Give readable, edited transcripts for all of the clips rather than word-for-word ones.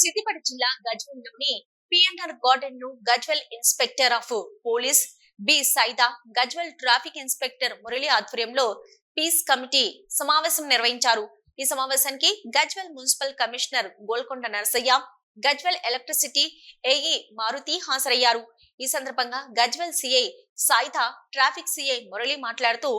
సిద్దిపేట జిల్లా గజ్వెల్లోని PNR garden ను Gajwel inspector of police B Saida, Gajwel traffic inspector Murali ఆధ్వర్యంలో పీస్ కమిటీ సమావేశం నిర్వహించారు. ఈ సమావేశానికి Gajwel municipal commissioner Golkonda Narasayya, Gajwel electricity AE Maruthi హాజరయ్యారు. ఈ సందర్భంగా Gajwel CI Saida, traffic CI Murali మాట్లాడుతూ,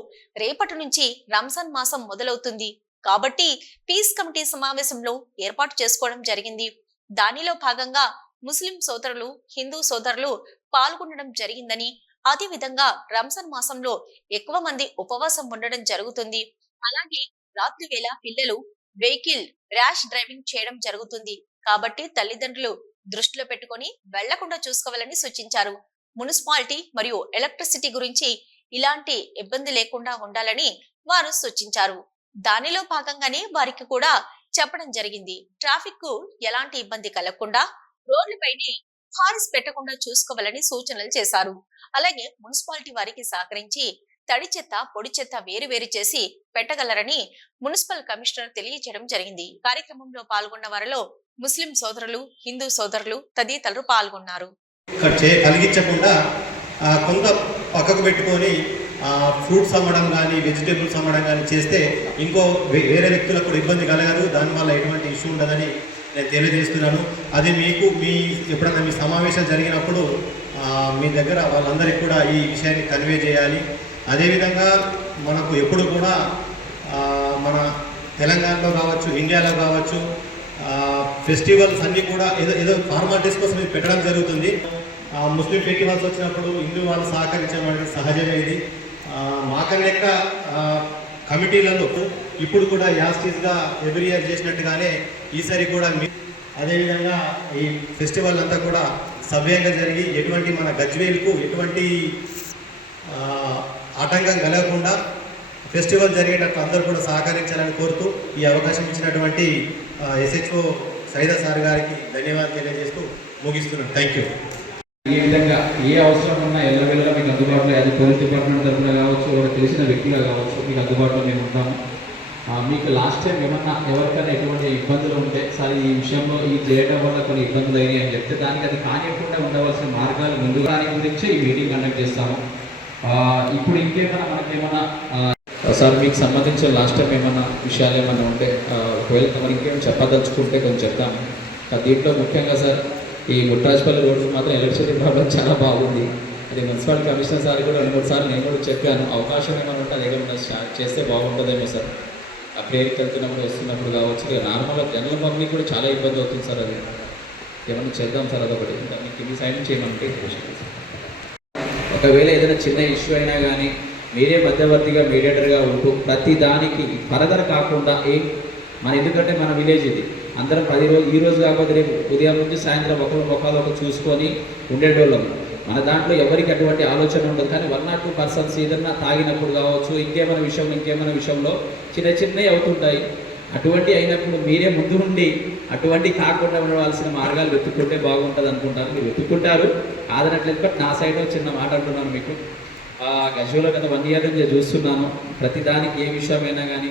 రేపటి నుంచి రంజాన్ మాసం మొదలవుతుంది కాబట్టి పీస్ కమిటీ సమావేశంలో ఏర్పాటు చేసుకోవడం జరిగింది. దానిలో భాగంగా ముస్లిం సోదరులు, హిందూ సోదరులు పాల్గొనడం జరిగిందని, అదే విధంగా రంజాన్ మాసంలో ఎక్కువ మంది ఉపవాసం ఉండడం జరుగుతుంది. అలాగే రాత్రి వేళ పిల్లలు వెహికల్ ర్యాష్ డ్రైవింగ్ చేయడం జరుగుతుంది కాబట్టి తల్లిదండ్రులు దృష్టిలో పెట్టుకొని వెళ్లకుండా చూసుకోవాలని సూచించారు. మున్సిపాలిటీ మరియు ఎలక్ట్రిసిటీ గురించి ఇలాంటి ఇబ్బంది లేకుండా ఉండాలని వారు సూచించారు. దానిలో భాగంగానే వారికి కూడా చెప్పడం జరిగింది. ట్రాఫిక్ కు ఎలాంటి ఇబ్బంది కలగకుండా రోడ్లపైనే హార్స్ పెట్టకుండా చూసుకోవాలని సూచనలు చేశారు. అలాగే మున్సిపాలిటీ వారికి సహకరించి తడి చెత్త, పొడి చెత్త వేరు చేసి పెట్టగలరని మున్సిపల్ కమిషనర్ తెలియజేయడం జరిగింది. కార్యక్రమంలో పాల్గొన్న వారిలో ముస్లిం సోదరులు, హిందూ సోదరులు తదితరులు పాల్గొన్నారు. కలిగించకుండా కొంత పక్కకు పెట్టుకొని ఫ్రూట్స్ అమ్మడం కానీ, వెజిటేబుల్స్ అమ్మడం కానీ చేస్తే ఇంకో వేరే వ్యక్తులకు కూడా ఇబ్బంది కలగదు, దానివల్ల ఎటువంటి ఇష్యూ ఉండదని నేను తెలియజేస్తున్నాను. అది మీ ఎప్పుడైనా మీ సమావేశాలు జరిగినప్పుడు మీ దగ్గర వాళ్ళందరికీ కూడా ఈ విషయాన్ని కన్వే చేయాలి. అదేవిధంగా మనకు ఎప్పుడు కూడా మన తెలంగాణలో కావచ్చు, ఇండియాలో కావచ్చు, ఫెస్టివల్స్ అన్నీ కూడా ఏదో ఫార్మాలిటీస్ కోసం ఇది పెట్టడం జరుగుతుంది. ముస్లిం ఫెస్టివల్స్ వచ్చినప్పుడు హిందూ వాళ్ళు సహకరించడం అనేది సహజమే. ఇది మాకన్ లెక్క కమిటీలలో ఇప్పుడు కూడా యాస్టీస్గా ఎవ్రీ ఇయర్ చేసినట్టుగానే ఈసారి కూడా అదేవిధంగా ఈ ఫెస్టివల్ అంతా కూడా సవ్యంగా జరిగి ఎటువంటి మన గజ్వేల్కు ఎటువంటి ఆటంకం కలగకుండా ఫెస్టివల్ జరిగేటట్టు అందరూ కూడా సహకరించాలని కోరుతూ ఈ అవకాశం ఇచ్చినటువంటి ఎస్హెచ్ఓ సైదా సార్ గారికి ధన్యవాదాలు తెలియజేస్తూ ముగిస్తున్నాను. Thank you. ఈ విధంగా ఏ అవసరం ఉన్నా ఎల్లవెల్లా మీకు అందుబాటులో, అది పోలీస్ డిపార్ట్మెంట్ తరఫున కావచ్చు, ఎవరు తెలిసిన వ్యక్తులుగా కావచ్చు, మీకు అందుబాటులో మేము ఉంటాము. మీకు లాస్ట్ టైం ఏమన్నా ఎవరికైనా ఎటువంటి ఇబ్బందులు ఉంటే, సార్ ఈ విషయంలో ఈ చేయడం వల్ల కొన్ని ఇబ్బందులు అయినాయి అని చెప్తే దానికి అది కానివ్వకుండా ఉండవలసిన మార్గాలు ముందు దాని గురించి ఈ మీటింగ్ కండక్ట్ చేస్తాము. ఇప్పుడు ఇంకేమైనా మనకేమన్నా సార్ మీకు సంబంధించిన లాస్ట్ టైం ఏమన్నా విషయాలు ఏమన్నా ఉంటే ఒకవేళ మరి ఇంకేమైనా చెప్పదలుచుకుంటే కొంచెం చెప్తాము. దీంట్లో ముఖ్యంగా సార్ ఈ ముట్రాజ్పల్లి రోడ్డు మాత్రం ఎలక్ట్రిసిటీ ప్రాబ్లం చాలా బాగుంది. అది మున్సిపల్ కమిషనర్ సార్ కూడా 2-3 సార్లు నేను కూడా చెప్పాను. అవకాశం ఏమైనా ఉంటే అదేమన్నా స్టార్ట్ చేస్తే బాగుంటుందేమో సార్. ఆ ప్రేయర్కి వెళ్తున్నప్పుడు వస్తున్నప్పుడు కావచ్చు, ఇక నార్మల్గా జనరల్ పబ్లిక్ కూడా చాలా ఇబ్బంది అవుతుంది సార్. అది ఏమన్నా చేద్దాం సార్ అదొకటి. దాన్ని కింది సైడ్ నుంచి ఏమంటే ఒకవేళ ఏదైనా చిన్న ఇష్యూ అయినా కానీ మీరే మధ్యవర్తిగా మీడియేటర్గా ఉంటూ ప్రతి దానికి ఫర్దర్ కాకుండా మన ఎందుకంటే మన విలేజ్ ఇది అందరం 10 రోజులు ఈ రోజు కాకపోతే రేపు ఉదయం నుంచి సాయంత్రం ఒకరు చూసుకొని ఉండేటోళ్ళం. మన దాంట్లో ఎవరికి అటువంటి ఆలోచన ఉండదు. కానీ 1 or 2 పర్సన్స్ ఏదన్నా తాగినప్పుడు కావచ్చు, ఇంకేమైనా విషయంలో చిన్నవి అవుతుంటాయి. అటువంటి అయినప్పుడు మీరే ముందు నుండి అటువంటి కాకుండా ఉండవలసిన మార్గాలు వెతుక్కుంటే బాగుంటుంది అనుకుంటాను. మీరు వెతుక్కుంటారు కాదనట్లేదు. బట్ నా సైడ్ చిన్న మాట అంటున్నాను మీకు. గజ్వేల్లో గత 1 year నుంచి చూస్తున్నాను. ప్రతి దానికి ఏ విషయమైనా కానీ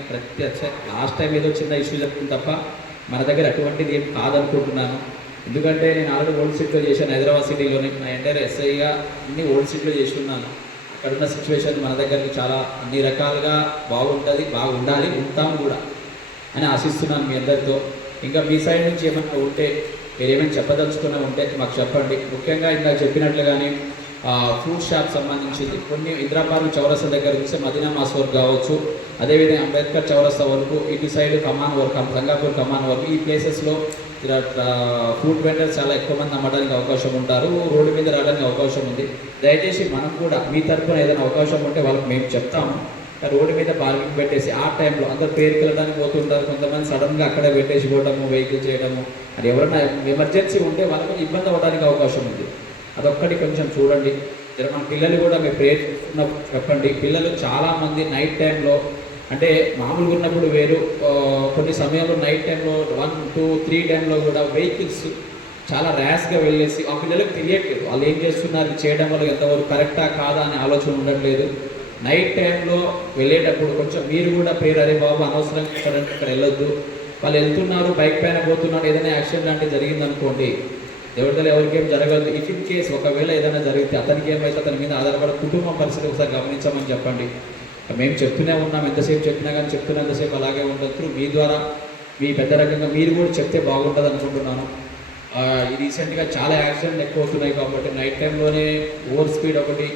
లాస్ట్ టైం ఏదో చిన్న ఇష్యూ జరుగుతుంది తప్ప మన దగ్గర అటువంటిది ఏం కాదనుకుంటున్నాను. ఎందుకంటే నేను ఆల్రెడీ ఓల్డ్ సిటీలో చేశాను, హైదరాబాద్ సిటీలోనే నా ఎంటైర్ ఎస్ఐగా అన్ని ఓల్డ్ సిటీలో చేస్తున్నాను. అక్కడున్న సిచ్యువేషన్ మన దగ్గరికి చాలా అన్ని రకాలుగా బాగుంటుంది, బాగుండాలి, ఉంటాము కూడా అని ఆశిస్తున్నాను మీ అందరితో. ఇంకా మీ సైడ్ నుంచి ఏమైనా ఉంటే మీరు ఏమైనా చెప్పదలుచుకున్నా ఉంటే మాకు చెప్పండి. ముఖ్యంగా ఇందాక చెప్పినట్లుగానే ఫ్రూట్ షాప్ సంబంధించింది కొన్ని ఇంద్రాపార్క్ చౌరస్తా దగ్గర చూస్తే మదీనా మాస్ వరకు కావచ్చు, అదేవిధంగా అంబేద్కర్ చౌరస్తా వరకు, ఇటు సైడ్ కమాన్ వరకు, గంగాపూర్ కమాన్ వరకు ఈ ప్లేసెస్లో ఫ్రూట్ వెండర్స్ చాలా ఎక్కువ మంది అమ్మడానికి అవకాశం ఉంటారు. రోడ్డు మీద రావడానికి అవకాశం ఉంది. దయచేసి మనం కూడా మీ తరఫున ఏదైనా అవకాశం ఉంటే వాళ్ళకి మేము చెప్తాము. రోడ్డు మీద పార్కింగ్ పెట్టేసి ఆ టైంలో అందరు పేరుకి వెళ్ళడానికి పోతుంటారు. కొంతమంది సడన్గా అక్కడే పెట్టేసి పోవడము, వెహికల్ చేయడము, అది ఎవరైనా ఎమర్జెన్సీ ఉంటే వాళ్ళకి ఇబ్బంది అవ్వడానికి అవకాశం ఉంది. అదొక్కటి కొంచెం చూడండి. మన పిల్లలు కూడా మీ ప్రేయర్ చెప్పండి. పిల్లలు చాలామంది నైట్ టైంలో అంటే మామూలుగా ఉన్నప్పుడు వేరు, కొన్ని సమయంలో నైట్ టైంలో 1, 2, 3 టైంలో కూడా వెహికల్స్ చాలా ర్యాష్గా వెళ్ళేసి ఆ పిల్లలకు తెలియట్లేదు వాళ్ళు ఏం చేస్తున్నారు, చేయడం వల్ల ఎంతవరకు కరెక్టా కాదా అనే ఆలోచన ఉండట్లేదు. నైట్ టైంలో వెళ్ళేటప్పుడు కొంచెం మీరు కూడా ప్రేయర్, అరే బాబు అనవసరంగా ఇక్కడ వెళ్ళొద్దు, వాళ్ళు వెళ్తున్నారు, బైక్ పైన పోతున్నారు, ఏదైనా యాక్సిడెంట్ లాంటివి జరిగిందనుకోండి, ఎవరిదో ఎవరికేం జరగదు. ఇఫ్ ఇన్ కేస్ ఒకవేళ ఏదైనా జరిగితే అతనికి ఏమైతే అతని మీద ఆధారపడి కుటుంబం పరిస్థితి ఒకసారి గమనించమని చెప్పండి. మేము చెప్తూనే ఉన్నాం, ఎంతసేపు చెప్పినా కానీ చెప్తున్నంతసేపు అలాగే ఉండొచ్చు. మీ ద్వారా మీ పెద్ద రకంగా మీరు కూడా చెప్తే బాగుంటుంది అనుకుంటున్నాను. రీసెంట్గా చాలా యాక్సిడెంట్లు ఎక్కువ అవుతున్నాయి కాబట్టి నైట్ టైంలోనే ఓవర్ స్పీడ్ ఒకటి,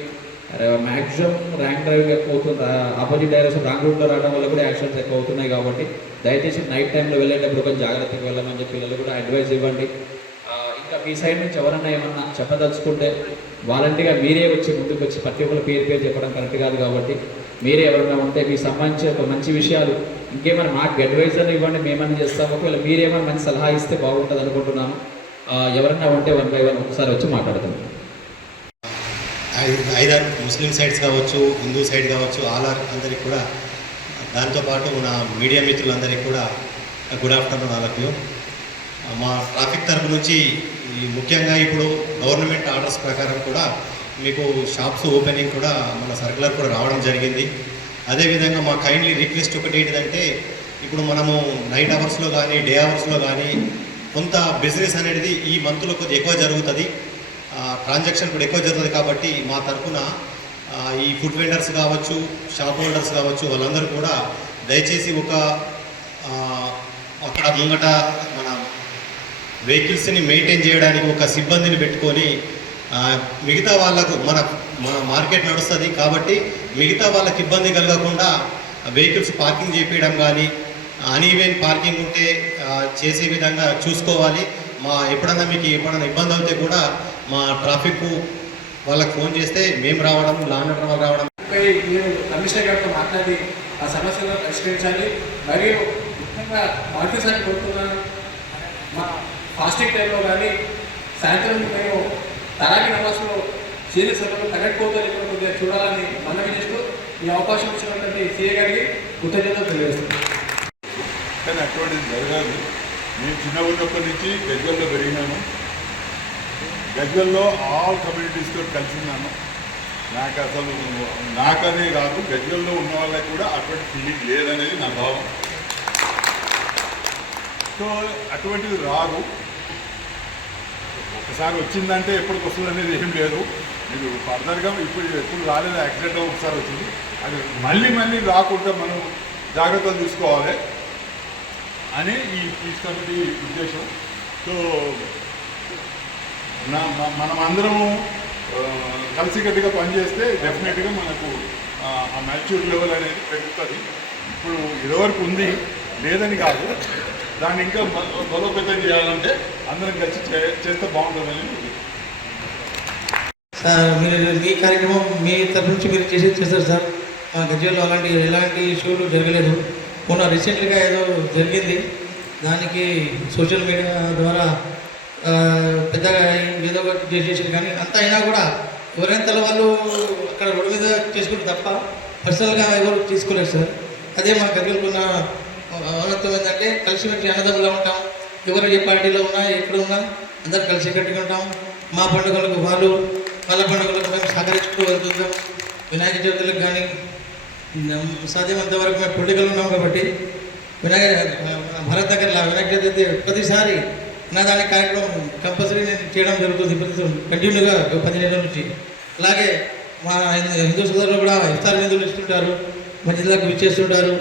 మ్యాక్సిమం ర్యాంక్ డ్రైవింగ్ ఎక్కువ అవుతుంది, ఆపోజిట్ డైరెక్షన్ రాంగ్ రూట్లో రావడం వల్ల కూడా యాక్సిడెంట్స్ ఎక్కువ అవుతున్నాయి. కాబట్టి దయచేసి నైట్ టైంలో వెళ్ళేటప్పుడు కొంచెం జాగ్రత్తగా వెళ్ళమని చెప్పి పిల్లలు కూడా అడ్వైజ్ ఇవ్వండి. ఇంకా మీ సైడ్ నుంచి ఎవరన్నా ఏమన్నా చెప్పదలుచుకుంటే వాలంటీర్గా మీరే వచ్చి ముందుకు వచ్చి పర్టికులర్ పేరు చెప్పడం కరెక్ట్ కాదు. కాబట్టి మీరే ఎవరైనా ఉంటే మీకు సంబంధించిన ఒక మంచి విషయాలు ఇంకేమైనా మాకు అడ్వైజర్ ఇవ్వండి, మేమన్నా చేస్తాం. ఒకవేళ మీరేమైనా మంచి సలహా ఇస్తే బాగుంటుంది అనుకుంటున్నాను. ఎవరన్నా ఉంటే 1 by 1 ఒకసారి వచ్చి మాట్లాడతాం. ఐదర్ ముస్లిం సైడ్స్ కావచ్చు, హిందూ సైడ్ కావచ్చు, ఆల్ ఆర్ అందరికి కూడా, దాంతోపాటు నా మీడియా మిత్రులందరికీ కూడా good afternoon all of you. మా ట్రాఫిక్ తరపు నుంచి ముఖ్యంగా ఇప్పుడు గవర్నమెంట్ ఆర్డర్స్ ప్రకారం కూడా మీకు షాప్స్ ఓపెనింగ్ కూడా మన సర్క్యులర్ కూడా రావడం జరిగింది. అదేవిధంగా మా కైండ్లీ రిక్వెస్ట్ ఒకటి ఏంటిదంటే, ఇప్పుడు మనము నైట్ అవర్స్లో కానీ డే అవర్స్లో కానీ కొంత బిజినెస్ అనేది ఈ మంత్లో కొద్దిగా ఎక్కువ జరుగుతుంది, ట్రాన్సాక్షన్ కూడా ఎక్కువ జరుగుతుంది. కాబట్టి మా తరఫున ఈ ఫుడ్ వెండర్స్ కావచ్చు, షాప్ హోల్డర్స్ కావచ్చు, వాళ్ళందరూ కూడా దయచేసి అక్కడ ముంగట మన వెహికల్స్ని మెయింటైన్ చేయడానికి ఒక సిబ్బందిని పెట్టుకొని మిగతా వాళ్ళకు మన మార్కెట్ నడుస్తుంది కాబట్టి మిగతా వాళ్ళకి ఇబ్బంది కలగకుండా వెహికల్స్ పార్కింగ్ చేపించడం కానీ, అన్ఈవెన్ పార్కింగ్ ఉంటే చేసే విధంగా చూసుకోవాలి. ఎప్పుడన్నా మీకు ఎప్పుడన్నా ఇబ్బంది అవుతే కూడా మా ట్రాఫిక్ వాళ్ళకి ఫోన్ చేస్తే మేము రావడం, లాండ్ ఆర్డర్ వాళ్ళు రావడం. మీరు కమిషనర్ గారితో మాట్లాడి ఆ సమస్యలను పరిష్కరించాలి. మరియు ముఖ్యంగా మార్కెట్స్ కోరుతున్నాను, మా ఫాస్టింగ్ టైంలో కానీ సాయంత్రం మేము తరాకి నమాజ్లో సీరియస్ సభలో కనెక్ట్ అవుతుంది కొద్దిగా చూడాలని మనవి చేస్తూ ఈ అవకాశం ఇచ్చినటువంటి సీఏ గారికి కృతజ్ఞతలు తెలియజేస్తున్నాను. కానీ అటువంటిది జరగాలి. నేను చిన్న ఉన్నప్పటి నుంచి గజ్వెల్లో పెరిగినాను. గజ్వెల్లో ఆల్ కమ్యూనిటీస్తో కలిసి ఉన్నాను. నాకు అసలు నాకనే కాదు, గజ్వెల్లో ఉన్న వాళ్ళకి కూడా అటువంటి ఫీలింగ్ లేదనేది నా భావం. సో అటువంటిది రాదు. ఒకసారి వచ్చిందంటే ఎప్పటికి వస్తుంది అనేది ఏం లేదు. మీరు ఫర్దర్గా ఎప్పుడు రాలేదు, యాక్సిడెంట్ ఒకసారి వచ్చింది, అది మళ్ళీ రాకుండా మనం జాగ్రత్తలు తీసుకోవాలి అని ఈ పీస్ కమిటీ ఉద్దేశం. సో మనం అందరము కలిసికట్టుగా పనిచేస్తే డెఫినెట్గా మనకు ఆ మ్యాచ్యూర్ లెవెల్ అనేది పెరుగుతుంది. ఇప్పుడు ఇదివరకు ఉంది లేదని కాదు, దాన్ని ఇంకా బలోపేతం చేయాలంటే అందరం కలిసి చేస్తే బాగుంటుందని. సార్, మీరు మీ కార్యక్రమం మీ తరఫు నుంచి మీరు చేస్తారు సార్. మా గజ్వేల్లో ఎలాంటి ఇష్యూలు జరగలేదు. మొన్న రీసెంట్గా ఏదో జరిగింది, దానికి సోషల్ మీడియా ద్వారా పెద్దగా ఏదో ఒకటి చేసేది. కానీ అంత అయినా కూడా ఎవరైనా వాళ్ళు అక్కడ రోడ్డు మీద చేసుకుంటే తప్ప పర్సనల్గా ఎవరు తీసుకోలేదు సార్. అదే మా గజ్వేల్కున్న ఔన్నత్యం ఏంటంటే కలిసిమెలిసి అన్నదమ్ములా ఉంటాం. ఎవరు ఏ పార్టీలో ఉన్నా ఎక్కడ ఉన్నా అందరు కలిసి కట్టుగా ఉంటాం. మా పండుగలకు వాళ్ళ పండుగలకు మేము సహకరించుకుంటూ వెళ్తుంటాం. వినాయక చవితులకు కానీ సాధ్యమంత వరకు మేము పొలిటికల్ ఉన్నాం కాబట్టి భరత్ దగ్గర వినాయక చవితి ప్రతిసారి అన్నదాని కార్యక్రమం కంపల్సరీ నేను చేయడం జరుగుతుంది కంటిన్యూగా 10 నెలల నుంచి. అలాగే మా హిందూ సోదరులు కూడా ఇఫ్తార్ విందులు ఇస్తుంటారు, మధ్యలోకి విచ్చేస్తుంటారు.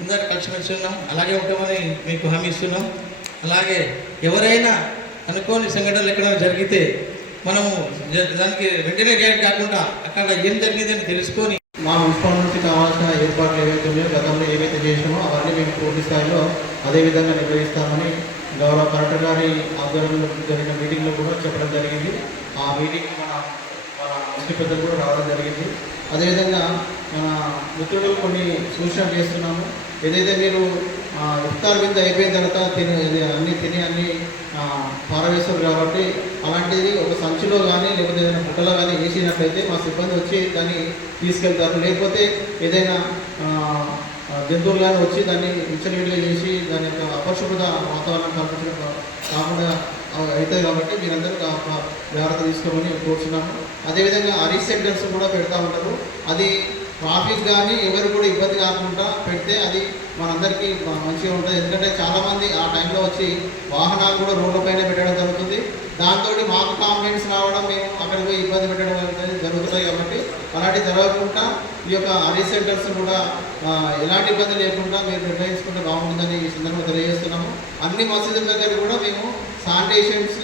అందరూ కలిసిమెలిసి ఉన్నాం, అలాగే ఉంటామని మీకు హామీ ఇస్తున్నాం. అలాగే ఎవరైనా అనుకోని సంఘటనలు ఎక్కడైనా జరిగితే మనము దానికి వెంటనే రియాక్ట్ కాకుండా అక్కడ ఏం జరిగిందని తెలుసుకొని మా మున్సిపల్ నుంచి కావాల్సిన ఏర్పాట్లు ఏవైతే ఉన్నాయో గతంలో ఏవైతే చేసామో అవన్నీ మేము పూర్తి స్థాయిలో అదేవిధంగా నిర్వహిస్తామని గౌరవ కలెక్టర్ గారి ఆధ్వర్యంలో జరిగిన మీటింగ్లో కూడా చెప్పడం జరిగింది. ఆ మీటింగ్ మన ముఖ్య పెద్దలు కూడా రావడం జరిగింది. అదేవిధంగా మన మిత్రులు కొన్ని సూచనలు చేస్తున్నాము. ఏదైతే మీరు ఇఫ్తార్ విందు అయిపోయిన తర్వాత అన్ని పారవేస్తారు కాబట్టి అలాంటిది ఒక సంచిలో కానీ లేకపోతే ఏదైనా పుట్టలో కానీ వేసినట్లయితే మా సిబ్బంది వచ్చి దాన్ని తీసుకెళ్తారు. లేకపోతే ఏదైనా జంతువులు కానీ వచ్చి దాన్ని విచ్చలవిడిగా చేసి దాని యొక్క అపరిశుభ్రత వాతావరణం కల్పించడం కాకుండా అవుతాయి. కాబట్టి మీరందరూ జాగ్రత్త తీసుకోమని కోరుచున్నాము. అదేవిధంగా రీసెంటెన్స్ కూడా పెడతా ఉంటారు. అది ట్రాఫిక్ కానీ ఎవరు కూడా ఇబ్బంది కాకుండా పెడితే అది మనందరికీ మంచిగా ఉంటుంది. ఎందుకంటే చాలామంది ఆ టైంలో వచ్చి వాహనాలు కూడా రోడ్లపైన పెట్టడం జరుగుతుంది. దాంతో మాకు కాంప్లైంట్స్ రావడం, మేము అక్కడికి పోయి ఇబ్బంది పెట్టడం అనేది జరుగుతాయి. కాబట్టి అలాంటి జరగకుండా ఈ యొక్క ఆర్ఎస్ సెంటర్స్ కూడా ఎలాంటి ఇబ్బంది లేకుండా మీరు నిర్వహించుకుంటే బాగుంటుందని ఈ సందర్భంగా తెలియజేస్తున్నాము. అన్ని మసీదుల దగ్గర కూడా మేము శానిటేషన్స్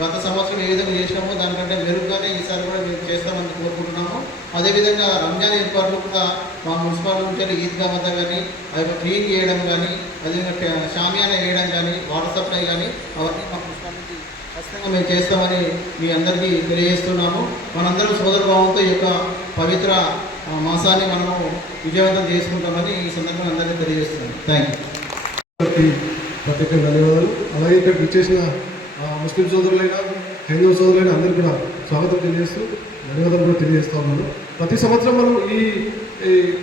గత సంవత్సరం ఏ విధంగా చేసినామో దానికంటే మెరుగ్గానే ఈసారి కూడా మేము చేస్తామని కోరుకుంటున్నాము. అదేవిధంగా రంజాన్ ఏర్పాట్లు కూడా మా మున్సిపాలిటీ నుంచి ఈద్గా వద్ద కానీ అవి క్లీన్ చేయడం కానీ, అదేవిధంగా షామియానా వేయడం కానీ, వాటర్ సప్లై కానీ అవన్నీ మా మున్సిపాలిటీ నుంచి ఖచ్చితంగా మేము చేస్తామని మీ అందరికీ తెలియజేస్తున్నాము. మనందరం సోదరభావంతో ఈ యొక్క పవిత్ర మాసాన్ని మనము విజయవంతం చేసుకుంటామని ఈ సందర్భంగా అందరికీ తెలియజేస్తున్నాను. Thank you. ప్రత్యేక ధన్యవాదాలు. అలాగే ఇక్కడికి వచ్చేసిన ముస్లిం సోదరులైనా హైందవ సోదరులైనా అందరికీ కూడా స్వాగతం తెలియజేస్తూ ధన్యవాదాలు కూడా తెలియజేస్తూ ఉన్నాను. ప్రతి సంవత్సరం మనం ఈ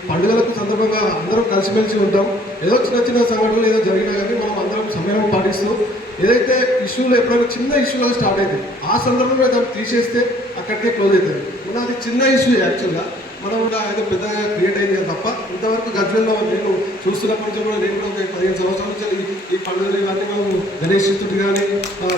పండుగలకు సందర్భంగా అందరం కలిసిమెలిసి ఉంటాం. ఏదో చిన్న చిన్న సంఘటనలు ఏదో జరిగినా కానీ మనం అందరం సమయం పాటిస్తూ ఏదైతే ఇష్యూలు ఎప్పుడైనా చిన్న ఇష్యూగా స్టార్ట్ అవుతుంది ఆ సందర్భంలో దాన్ని తీసేస్తే అక్కడికే క్లోజ్ అవుతుంది. మన అది చిన్న ఇష్యూ యాక్చువల్గా మనం కూడా ఏదో పెద్దగా క్రియేట్ అయింది తప్ప ఇంతవరకు గజ్వేల్లో నేను చూస్తున్నప్పటి నుంచి కూడా నేను కూడా 15 సంవత్సరాల నుంచి ఈ పండుగలు ఇవన్నీ మనం గణేష్ చతుర్థి కానీ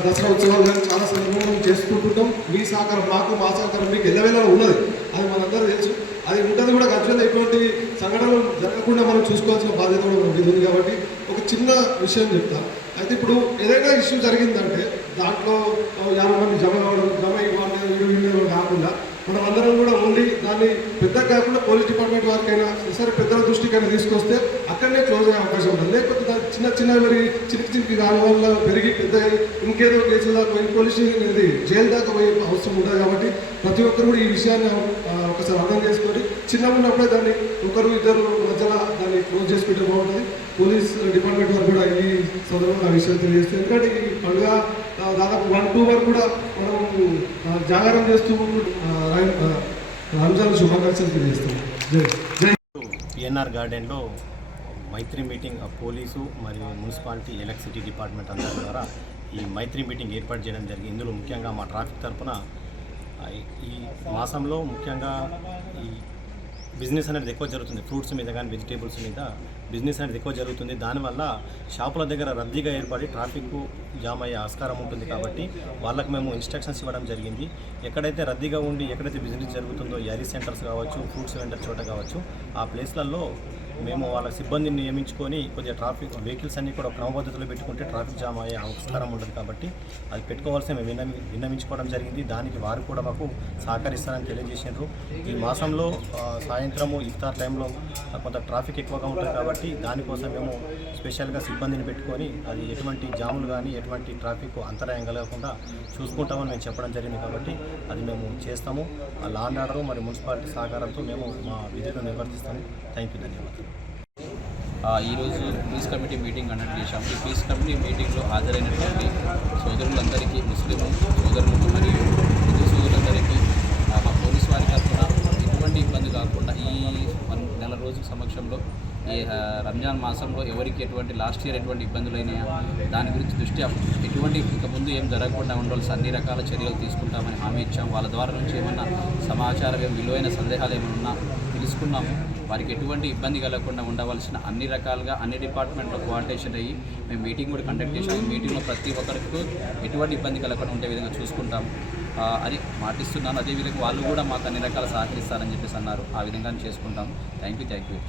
దసరా ఉత్సవాలు కానీ చాలా సందర్భంగా మనం చేసుకుంటుంటాం. మీ సహకారం మాకు, మా సహకారం మీకు ఎల్లవేళ ఉన్నది, అది మనందరూ తెలుసు. అది ఉంటుంది కూడా. గజ్వేల్లో ఎటువంటి సంఘటనలు జరగకుండా మనం చూసుకోవాల్సిన బాధ్యత కూడా మనకి ఉంది. కాబట్టి ఒక చిన్న విషయం చెప్తా. అయితే ఇప్పుడు ఏదైనా ఇష్యూ జరిగిందంటే దాంట్లో 50 మంది జమ ఇవ్వాలి కాకుండా మనం అందరం కూడా ఉండి దాన్ని పెద్దగా కాకుండా పోలీస్ డిపార్ట్మెంట్ వారికైనా సరే పెద్దల దృష్టికైనా తీసుకొస్తే అక్కడనే క్లోజ్ అయ్యే అవకాశం ఉంటుంది. లేకపోతే దాన్ని చిన్న చిన్నకి దాని వల్ల పెరిగి పెద్ద ఇంకేదో కేసుల దాకా పోయి పోలీస్ స్టేషన్ అనేది జైలు దాకా పోయే అవసరం ఉంటుంది. కాబట్టి ప్రతి ఒక్కరు కూడా ఈ విషయాన్ని ఒకసారి అర్థం చేసుకొని చిన్నగా ఉన్నప్పుడే దాన్ని ఒకరు ఇద్దరు మధ్యలో దాన్ని క్లోజ్ చేసుకుంటే బాగుంటుంది. పోలీస్ డిపార్ట్మెంట్ వారు కూడా ఈ సందర్భంగా ఆ విషయాలు తెలియజేస్తారు. ఎందుకంటే ఈ పండుగ దాదాపు 1-2 వరకు కూడా మనం జాగారం చేస్తూ రంజాన్ శుభాకాంక్షలు తెలియజేస్తాం. జై పిఎన్ఆర్ గార్డెన్లో మైత్రి మీటింగ్ పోలీసు మరియు మున్సిపాలిటీ ఎలక్ట్రిసిటీ డిపార్ట్మెంట్ అందరి ద్వారా ఈ మైత్రి మీటింగ్ ఏర్పాటు చేయడం జరిగింది. ఇందులో ముఖ్యంగా మా ట్రాఫిక్ తరఫున ఈ మాసంలో ముఖ్యంగా ఈ బిజినెస్ అనేది ఎక్కువ జరుగుతుంది. ఫ్రూట్స్ మీద కానీ వెజిటేబుల్స్ మీద బిజినెస్ అనేది ఎక్కువ జరుగుతుంది. దానివల్ల షాపుల దగ్గర రద్దీగా ఏర్పడి ట్రాఫిక్ జామ్ అయ్యే ఆస్కారం ఉంటుంది. కాబట్టి వాళ్ళకి మేము ఇన్స్ట్రక్షన్స్ ఇవ్వడం జరిగింది. ఎక్కడైతే రద్దీగా ఉండి ఎక్కడైతే బిజినెస్ జరుగుతుందో యారీ సెంటర్స్ కావచ్చు, ఫ్రూట్స్ వెండర్ చోట కావచ్చు, ఆ ప్లేస్లలో మేము వాళ్ళ సిబ్బందిని నియమించుకొని కొద్దిగా ట్రాఫిక్ వెహికల్స్ అన్నీ కూడా క్రమపద్ధతిలో పెట్టుకుంటే ట్రాఫిక్ జామ్ అయ్యే ఆస్కారం ఉంటుంది. కాబట్టి అది పెట్టుకోవాల్సిన మేము విన్నవించుకోవడం జరిగింది. దానికి వారు కూడా మాకు సహకరిస్తారని తెలియజేసినారు. ఈ మాసంలో సాయంత్రము ఇఫ్తార్ టైంలో కొంత ట్రాఫిక్ ఎక్కువగా ఉంటుంది. కాబట్టి దానికోసం మేము స్పెషల్గా సిబ్బందిని పెట్టుకొని అది ఎటువంటి జాములు కానీ ఎటువంటి ట్రాఫిక్ అంతరాయం కలగకుండా చూసుకుంటామని మేము చెప్పడం జరిగింది. కాబట్టి అది మేము చేస్తాము. లా అండ్ ఆర్డర్ మరి మున్సిపాలిటీ సహకారంతో మేము మా విధులను నిర్వర్తిస్తాము. Thank you. ధన్యవాదాలు. ఈరోజు పీస్ కమిటీ మీటింగ్ కండక్ట్ చేశాం. ఈ పీస్ కమిటీ మీటింగ్లో హాజరైనటువంటి సోదరులందరికీ, ముస్లిం సోదరులకు మరియు హిందూ సోదరులందరికీ మా పోలీసు వారి తరఫున ఎటువంటి ఇబ్బంది కాకుండా ఈ 1 నెల రోజుల సమక్షంలో ఈ రంజాన్ మాసంలో ఎవరికి ఎటువంటి లాస్ట్ ఇయర్ ఎటువంటి ఇబ్బందులు అయినాయా దాని గురించి దృష్ట్యా ఎటువంటి ఇక ముందు ఏం జరగకుండా ఉండవలసి అన్ని రకాల చర్యలు తీసుకుంటామని హామీ ఇచ్చాం. వాళ్ళ ద్వారా నుంచి ఏమన్నా సమాచారం విలువైన సందేహాలు ఏమైనా తెలుసుకున్నాము. వారికి ఎటువంటి ఇబ్బంది కలగకుండా ఉండవలసిన అన్ని రకాలుగా అన్ని డిపార్ట్మెంట్లో కోఆర్డినేషన్ అయ్యి మేము మీటింగ్ కూడా కండక్ట్ చేసాము. ఈ మీటింగ్లో ప్రతి ఒక్కరికి ఎటువంటి ఇబ్బంది కలగకుండా ఉండే విధంగా చూసుకుంటాము అని మాటిస్తున్నాను. అదేవిధంగా వాళ్ళు కూడా మాకు అన్ని రకాల సహకరిస్తారని చెప్పేసి అన్నారు. ఆ విధంగా చేసుకుంటాము. Thank you.